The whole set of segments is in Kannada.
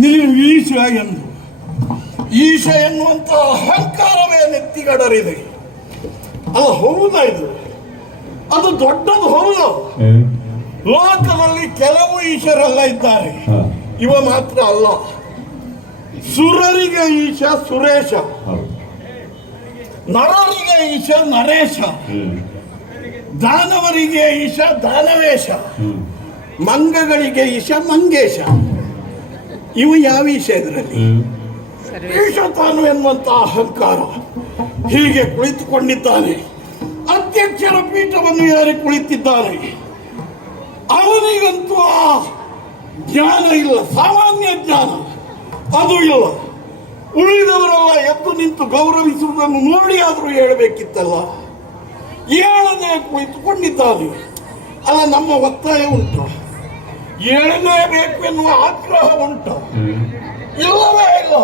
ನೀವು ಈಶ ಎಂದು ಈಶ ಎನ್ನುವಂತ ಅಹಂಕಾರವೇ ನೆತ್ತಿಗಡರಿದೆ. ಅಲ್ಲ, ಹೌದಾ? ಇದು ಅದು ದೊಡ್ಡದು ಹೌದು. ಲೋಕದಲ್ಲಿ ಕೆಲವು ಈಶರೆಲ್ಲ ಇದ್ದಾರೆ, ಇವ ಮಾತ್ರ ಅಲ್ಲ. ಸುರರಿಗೆ ಈಶ ಸುರೇಶ, ನರರಿಗೆ ಈಶ ನರೇಶ, ದಾನವರಿಗೆ ಈಶ ದಾನವೇಶ, ಮಂಗಗಳಿಗೆ ಈಶ ಮಂಗೇಶ. ಇವು ಯಾವ ಈಶ? ಇದರಲ್ಲಿ ಈಶ ತಾನು ಎನ್ನುವಂತ ಅಹಂಕಾರ ಹೀಗೆ ಕುಳಿತುಕೊಂಡಿದ್ದಾನೆ. ಅಧ್ಯಕ್ಷರ ಪೀಠವನ್ನು ಏರಿ ಕುಳಿತಿದ್ದಾನೆ. ಅವನಿಗಂತೂ ಆ ಜ್ಞಾನ ಇಲ್ಲ, ಸಾಮಾನ್ಯ ಜ್ಞಾನ ಅದು ಇಲ್ಲ. ಉಳಿದವರೆಲ್ಲ ಎದ್ದು ನಿಂತು ಗೌರವಿಸುವುದನ್ನು ನೋಡಿ ಆದರೂ ಹೇಳಬೇಕಿತ್ತಲ್ಲ, ಹೇಳದೆ ಕುಳಿತುಕೊಂಡಿದ್ದಾನೆ. ಅಲ್ಲ, ನಮ್ಮ ಒತ್ತಾಯ ಉಂಟು, ಹೇಳಲೇಬೇಕು ಎನ್ನುವ ಆಗ್ರಹ ಉಂಟು? ಇಲ್ಲವೇ ಇಲ್ಲ.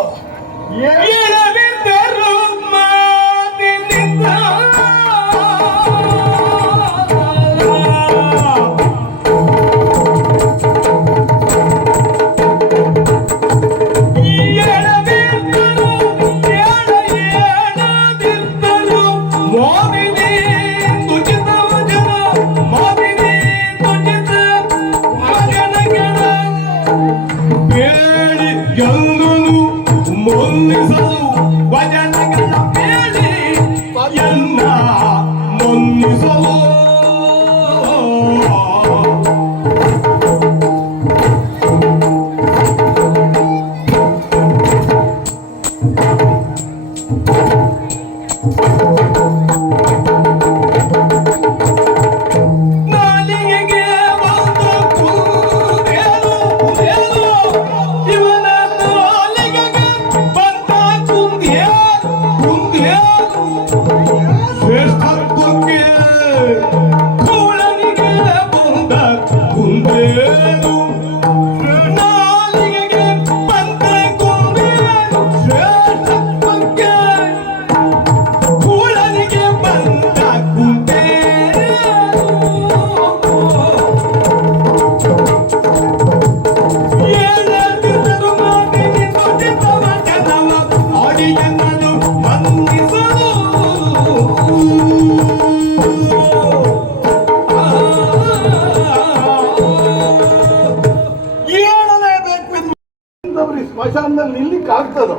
ಸ್ಮಶಾನದಲ್ಲಿ ನಿಲ್ಲಿಕ್ಕಾಗ್ತದ?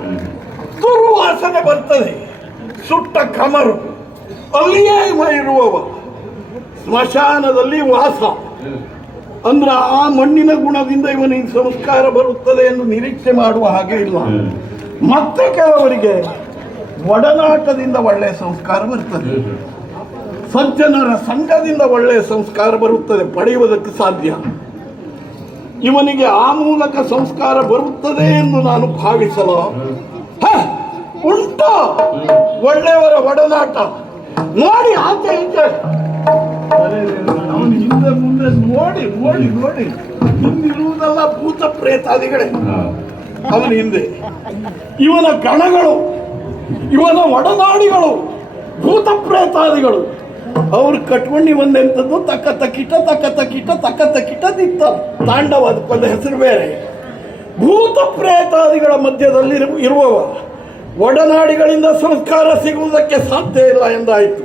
ದುರ್ವಾಸನೆ ಬರ್ತದೆ, ಸುಟ್ಟ ಕಮರು. ಅಲ್ಲಿಯೇ ಇರುವವ ಸ್ಮಶಾನದಲ್ಲಿ ವಾಸ ಅಂದ್ರೆ ಆ ಮಣ್ಣಿನ ಗುಣದಿಂದ ಇವನಿಗೆ ಸಂಸ್ಕಾರ ಬರುತ್ತದೆ ಎಂದು ನಿರೀಕ್ಷೆ ಮಾಡುವ ಹಾಗೆ ಇಲ್ಲ. ಮತ್ತೆ ಕೆಲವರಿಗೆ ಒಡನಾಟದಿಂದ ಒಳ್ಳೆಯ ಸಂಸ್ಕಾರ ಬರುತ್ತದೆ, ಸಜ್ಜನರ ಸಂಘದಿಂದ ಒಳ್ಳೆಯ ಸಂಸ್ಕಾರ ಬರುತ್ತದೆ, ಪಡೆಯುವುದಕ್ಕೆ ಸಾಧ್ಯ. ಇವನಿಗೆ ಆ ಮೂಲಕ ಸಂಸ್ಕಾರ ಬರುತ್ತದೆ ಎಂದು ನಾನು ಭಾವಿಸಲು ಉಂಟು. ಒಳ್ಳೆಯವರ ಒಡನಾಟ ನೋಡಿ, ಆಚೆ ಈಚೆ ಅವನು ಹಿಂದೆ ಮುಂದೆ ನೋಡಿ ನೋಡಿ ನೋಡಿ ಹಿಂದಿರುವುದೆಲ್ಲ ಭೂತ ಪ್ರೇತಾದಿಗಳೇ ಅವನ ಹಿಂದೆ. ಇವನ ಗಣಗಳು, ಇವನ ಒಡನಾಡಿಗಳು ಭೂತ ಪ್ರೇತಾದಿಗಳು. ಅವ್ರು ಕಟ್ಕೊಂಡು ಒಂದೆಂಥದ್ದು ತಕ್ಕ ತಕ್ಕಿಟ ತಕ್ಕ ತಕ್ಕಿಟ ತಕ್ಕ ತಕ್ಕಿಟ ದಿತ್ತ ತಾಂಡವ, ಅದಕ್ಕೊಂದು ಹೆಸರು ಬೇರೆ. ಭೂತ ಪ್ರೇತಾದಿಗಳ ಮಧ್ಯದಲ್ಲಿ ಇರುವವ ಒಡನಾಡಿಗಳಿಂದ ಸಂಸ್ಕಾರ ಸಿಗುವುದಕ್ಕೆ ಸಾಧ್ಯ ಇಲ್ಲ ಎಂದಾಯಿತು.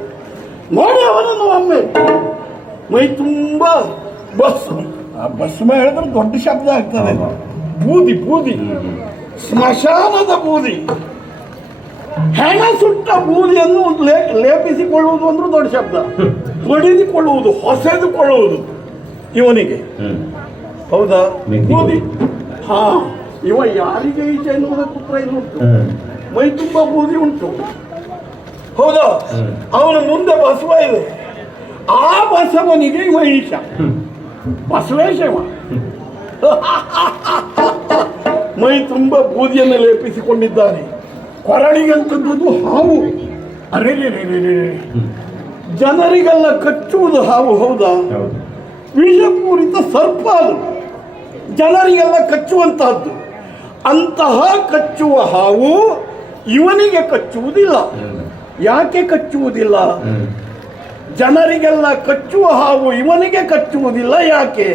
ನೋಡಿ ಅವನನ್ನು ಒಮ್ಮೆ ಮೈ ತುಂಬ ಭಸ್ಮ ಹೇಳಿದ್ರೆ ದೊಡ್ಡ ಶಬ್ದ ಆಗ್ತದೆ. ಬೂದಿ ಬೂದಿ, ಸ್ಮಶಾನದ ಬೂದಿ, ಹೆಣ ಸುಟ್ಟ ಬೂದಿಯನ್ನು ಲೇಪಿಸಿಕೊಳ್ಳುವುದು ಅಂದ್ರೆ ದೊಡ್ಡ ಶಬ್ದ. ಹೊಡೆದುಕೊಳ್ಳುವುದು, ಹೊಸೆದುಕೊಳ್ಳುವುದು ಇವನಿಗೆ. ಹೌದಾ? ಬೂದಿ. ಹಾ, ಇವ ಯಾರಿಗೆ ಈಚೆ ಎನ್ನುವುದಕ್ಕೂ ಪ್ರಯತ್ನ ಉಂಟು. ಮೈ ತುಂಬ ಬೂದಿ ಉಂಟು. ಹೌದಾ? ಅವನ ಮುಂದೆ ಬಸವ ಇದೆ. ಆ ಬಸವನಿಗೆ ಇವ ಈಶ, ಬಸವೇಶ. ಮೈ ತುಂಬ ಬೂದಿಯನ್ನು ಲೇಪಿಸಿಕೊಂಡಿದ್ದಾನೆ. ಕೊರಳಿಗಂತದ್ದು ಹಾವು. ಅರೆ, ಜನರಿಗೆಲ್ಲ ಕಚ್ಚುವುದು ಹಾವು. ಹೌದಾ? ವಿಷಪೂರಿತ ಸರ್ಪ ಅದು, ಜನರಿಗೆಲ್ಲ ಕಚ್ಚುವಂತಹದ್ದು. ಅಂತಹ ಕಚ್ಚುವ ಹಾವು ಇವನಿಗೆ ಕಚ್ಚುವುದಿಲ್ಲ. ಯಾಕೆ ಕಚ್ಚುವುದಿಲ್ಲ? ಜನರಿಗೆಲ್ಲ ಕಚ್ಚುವ ಹಾವು ಇವನಿಗೆ ಕಚ್ಚುವುದಿಲ್ಲ. ಯಾಕೆ?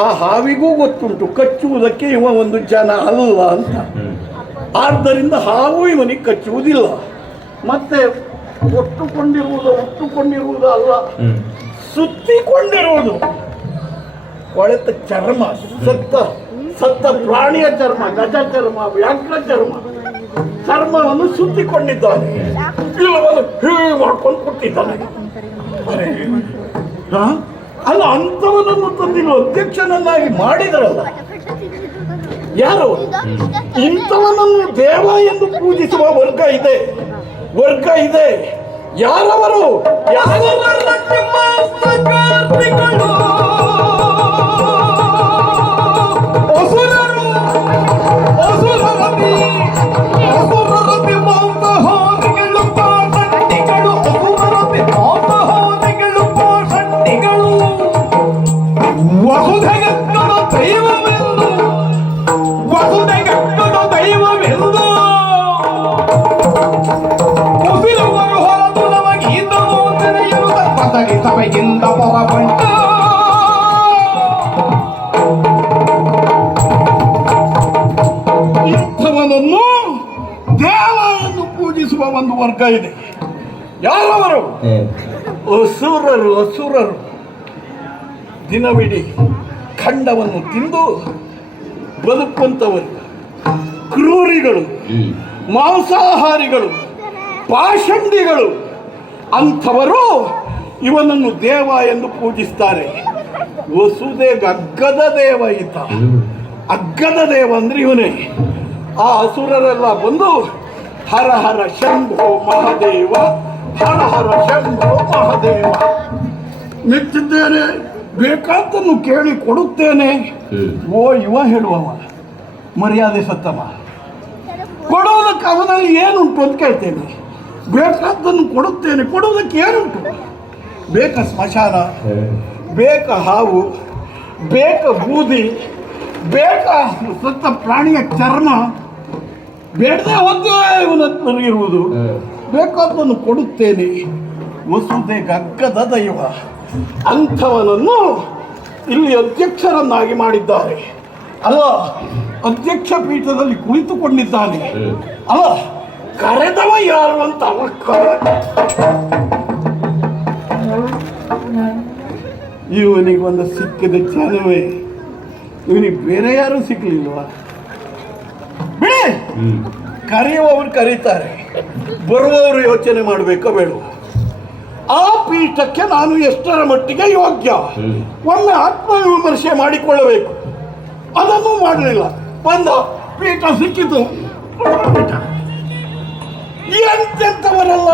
ಆ ಹಾವಿಗೂ ಗೊತ್ತುಂಟು ಕಚ್ಚುವುದಕ್ಕೆ ಇವ ಒಂದು ಜನ ಅಲ್ಲ ಅಂತ. ಆದ್ದರಿಂದ ಹಾವು ಇವನಿಗೆ ಕಚ್ಚುವುದಿಲ್ಲ. ಮತ್ತೆ ಒಟ್ಟುಕೊಂಡಿರುವುದು ಅಲ್ಲ, ಸುತ್ತಿಕೊಂಡಿರುವುದು ಕೊಳೆತ ಚರ್ಮ, ಸತ್ತ ಪ್ರಾಣಿಯ ಚರ್ಮ, ಗಜ ಚರ್ಮ, ವ್ಯಾಘ್ರ ಚರ್ಮವನ್ನು ಸುತ್ತಿಕೊಂಡಿದ್ದಾನೆ. ಇಲ್ಲವನ್ನು ಹೀಗೆ ಮಾಡ್ಕೊಂಡು ಕೊಟ್ಟಿದ್ದಾನೆ. ಅಲ್ಲ, ಅಂಥವನನ್ನು ತಂದಿಲ್ಲ ಅಧ್ಯಕ್ಷನನ್ನಾಗಿ ಮಾಡಿದರಲ್ಲ ಯಾರು? ಇಂಥವನನ್ನು ದೇವ ಎಂದು ಪೂಜಿಸುವ ವರ್ಗ ಇದೆ. ಯಾರವರು? ಇಂಥವನನ್ನು ದೇವ ಎಂದು ಪೂಜಿಸುವ ಒಂದು ವರ್ಗ ಇದೆ. ಯಾರವರು? ಅಸುರರು. ದಿನವಿಡೀ ಖಂಡವನ್ನು ತಿಂದು ಬದುಕುವಂಥವರು, ಕ್ರೂರಿಗಳು, ಮಾಂಸಾಹಾರಿಗಳು, ಪಾಷಂಡಿಗಳು. ಅಂಥವರು ಇವನನ್ನು ದೇವ ಎಂದು ಪೂಜಿಸ್ತಾರೆ. ವಸುದೇಗ ಅಗ್ಗದ ದೇವ ಈತ. ಅಗ್ಗದ ದೇವ ಅಂದ್ರೆ ಇವನೇ. ಆ ಅಸುರರೆಲ್ಲ ಬಂದು ಹರ ಹರ ಶಂಭೋ ಮಹಾದೇವ, ಹರ ಹರ ಶಂಭೋ ಮಹಾದೇವ, ಮೆಚ್ಚಿದ್ದೇನೆ, ಬೇಕಾದ್ದನ್ನು ಕೇಳಿ ಕೊಡುತ್ತೇನೆ. ಓ ಇವ ಹೇಳುವವ ಮರ್ಯಾದೆ ಸತ್ತವ. ಕೊಡುವುದಕ್ಕೆ ಅವನಲ್ಲಿ ಏನುಂಟು ಅಂತ ಕೇಳ್ತೇನೆ. ಬೇಕಾದ್ದನ್ನು ಕೊಡುತ್ತೇನೆ, ಕೊಡುವುದಕ್ಕೆ ಏನುಂಟು? ಬೇಕ ಸ್ಮಶಾನ, ಬೇಕ ಹಾವು, ಬೇಕ ಬೂದಿ, ಬೇಕ ಸತ್ತ ಪ್ರಾಣಿಯ ಚರ್ಮ, ಬೇಡದೆ ಒಂದೇ ಇವನಲ್ಲಿರುವುದು. ಬೇಕಾದ್ದನ್ನು ಕೊಡುತ್ತೇನೆ. ವಸುದೆ ಗಗ್ಗದ ದೈವ. ಅಂಥವನನ್ನು ಇಲ್ಲಿ ಅಧ್ಯಕ್ಷರನ್ನಾಗಿ ಮಾಡಿದ್ದಾರೆ. ಅಲ್ಲ, ಅಧ್ಯಕ್ಷ ಪೀಠದಲ್ಲಿ ಕುಳಿತುಕೊಂಡಿದ್ದಾನೆ. ಅಲ್ಲ, ಕರೆದವ ಯಾರು ಅಂತ ಅವ ಇವನಿಗೆ ಒಂದು ಸಿಕ್ಕಿದ ಕ್ಷಣವೇ. ಇವನಿಗೆ ಬೇರೆ ಯಾರು ಸಿಕ್ಕಲಿಲ್ವಾ? ಬಿಡಿ, ಕರೆಯುವವರು ಕರೀತಾರೆ, ಬರುವವರು ಯೋಚನೆ ಮಾಡಬೇಕೋ ಬೇಡ. ಆ ಪೀಠಕ್ಕೆ ನಾನು ಎಷ್ಟರ ಮಟ್ಟಿಗೆ ಯೋಗ್ಯ, ಒಮ್ಮೆ ಆತ್ಮವಿಮರ್ಶೆ ಮಾಡಿಕೊಳ್ಳಬೇಕು. ಅದನ್ನು ಮಾಡಲಿಲ್ಲ. ಬಂದ ಪೀಠ ಸಿಕ್ಕಿತು. ಎಂತೆಂಥವರೆಲ್ಲ